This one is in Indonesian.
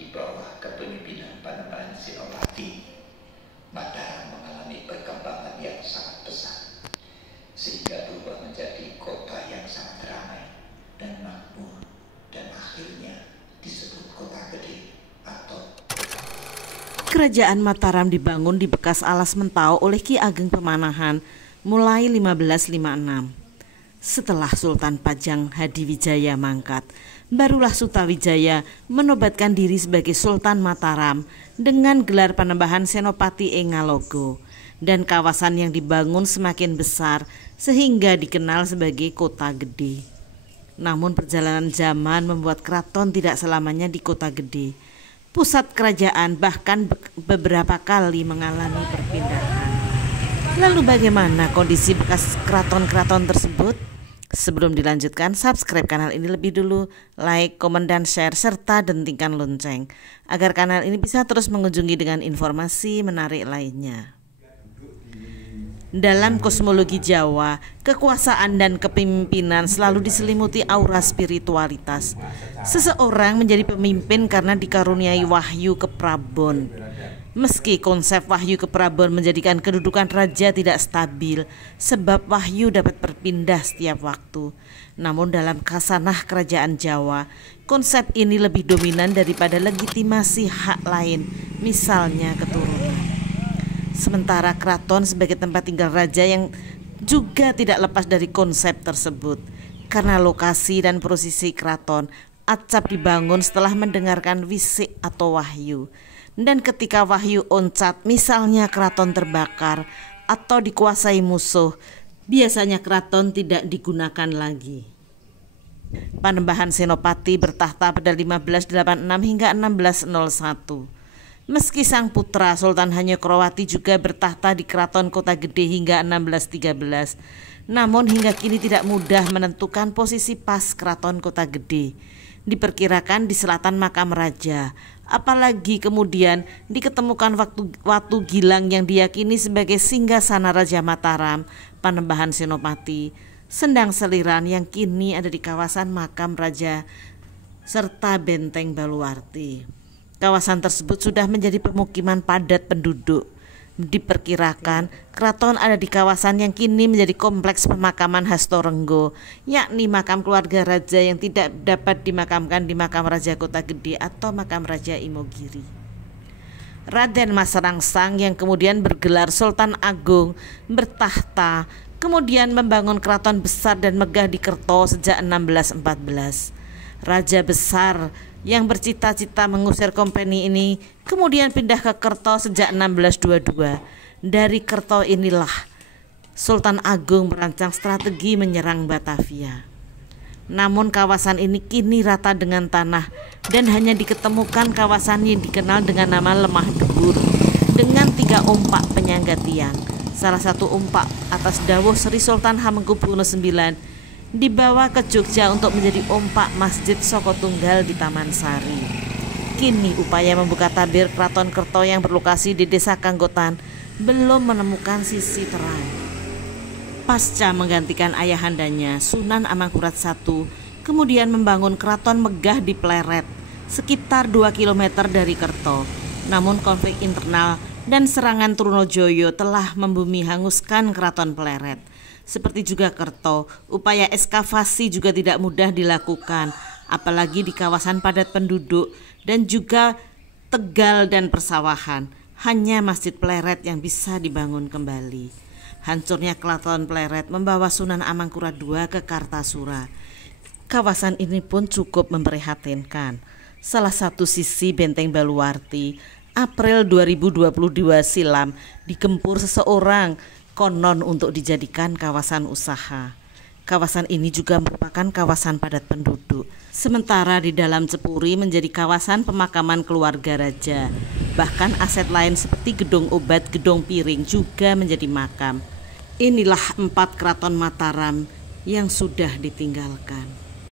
di bawah kepemimpinan Panembahan Senopati, Mataram mengalami perkembangan yang sangat besar, sehingga berubah menjadi kota yang sangat ramai dan makmur, dan akhirnya disebut kota gede atau Kerajaan Mataram dibangun di bekas alas Mentau oleh Ki Ageng Pemanahan mulai 1556. Setelah Sultan Pajang Hadiwijaya mangkat, barulah Sutawijaya menobatkan diri sebagai Sultan Mataram dengan gelar Panembahan Senopati ing Ngalogo, dan kawasan yang dibangun semakin besar sehingga dikenal sebagai Kota Gede. Namun perjalanan zaman membuat keraton tidak selamanya di Kota Gede. Pusat kerajaan bahkan beberapa kali mengalami perpindahan. Lalu bagaimana kondisi bekas keraton-keraton tersebut? Sebelum dilanjutkan, subscribe kanal ini lebih dulu, like, komen, dan share, serta dentingkan lonceng, agar kanal ini bisa terus mengunjungi dengan informasi menarik lainnya. Dalam kosmologi Jawa, kekuasaan dan kepemimpinan selalu diselimuti aura spiritualitas. Seseorang menjadi pemimpin karena dikaruniai wahyu keprabon. Meski konsep wahyu keprabon menjadikan kedudukan raja tidak stabil, sebab wahyu dapat berpindah setiap waktu. Namun dalam khasanah kerajaan Jawa, konsep ini lebih dominan daripada legitimasi hak lain, misalnya keturunan. Sementara keraton sebagai tempat tinggal raja yang juga tidak lepas dari konsep tersebut. Karena lokasi dan posisi keraton, acap dibangun setelah mendengarkan wisik atau wahyu. Dan ketika wahyu oncat, misalnya keraton terbakar atau dikuasai musuh, biasanya keraton tidak digunakan lagi. Panembahan Senopati bertahta pada 1586 hingga 1601. Meski sang putra Sultan Hanyokroowati juga bertahta di Keraton Kota Gede hingga 1613, namun hingga kini tidak mudah menentukan posisi pas Keraton Kota Gede. Diperkirakan di selatan makam raja, apalagi kemudian diketemukan Watu Gilang yang diyakini sebagai singgasana Raja Mataram, Panembahan Senopati, Sendang Seliran yang kini ada di kawasan makam raja, serta Benteng Baluarti. Kawasan tersebut sudah menjadi pemukiman padat penduduk. Diperkirakan keraton ada di kawasan yang kini menjadi kompleks pemakaman Hastorenggo, yakni makam keluarga raja yang tidak dapat dimakamkan di makam Raja Kota Gede atau makam Raja Imogiri. Raden Mas Rangsang yang kemudian bergelar Sultan Agung bertahta, kemudian membangun keraton besar dan megah di Kerto sejak 1614. Raja besar yang bercita-cita mengusir kompeni ini kemudian pindah ke Kerto sejak 1622. Dari Kerto inilah Sultan Agung merancang strategi menyerang Batavia. Namun kawasan ini kini rata dengan tanah dan hanya diketemukan kawasan yang dikenal dengan nama Lemah Debur dengan 3 ompak penyangga tiang. Salah satu ompak atas dawuh Sri Sultan Hamengkubuwono IX dibawa ke Jogja untuk menjadi ompak Masjid Soko Tunggal di Taman Sari. Kini upaya membuka tabir Keraton Kerto yang berlokasi di Desa Kanggotan belum menemukan sisi terang. Pasca menggantikan ayahandanya, Sunan Amangkurat I kemudian membangun keraton megah di Pleret, sekitar 2 km dari Kerto. Namun konflik internal dan serangan Trunojoyo telah membumi hanguskan keraton Pleret. Seperti juga Kerto, upaya ekskavasi juga tidak mudah dilakukan, apalagi di kawasan padat penduduk dan juga tegal dan persawahan. Hanya Masjid Pleret yang bisa dibangun kembali. Hancurnya keraton Pleret membawa Sunan Amangkurat II ke Kartasura. Kawasan ini pun cukup memprihatinkan. Salah satu sisi Benteng Baluarti, April 2022 silam digempur seseorang, konon untuk dijadikan kawasan usaha. Kawasan ini juga merupakan kawasan padat penduduk. Sementara di dalam Cepuri menjadi kawasan pemakaman keluarga raja. Bahkan aset lain seperti gedung obat, gedung piring juga menjadi makam. Inilah 4 keraton Mataram yang sudah ditinggalkan.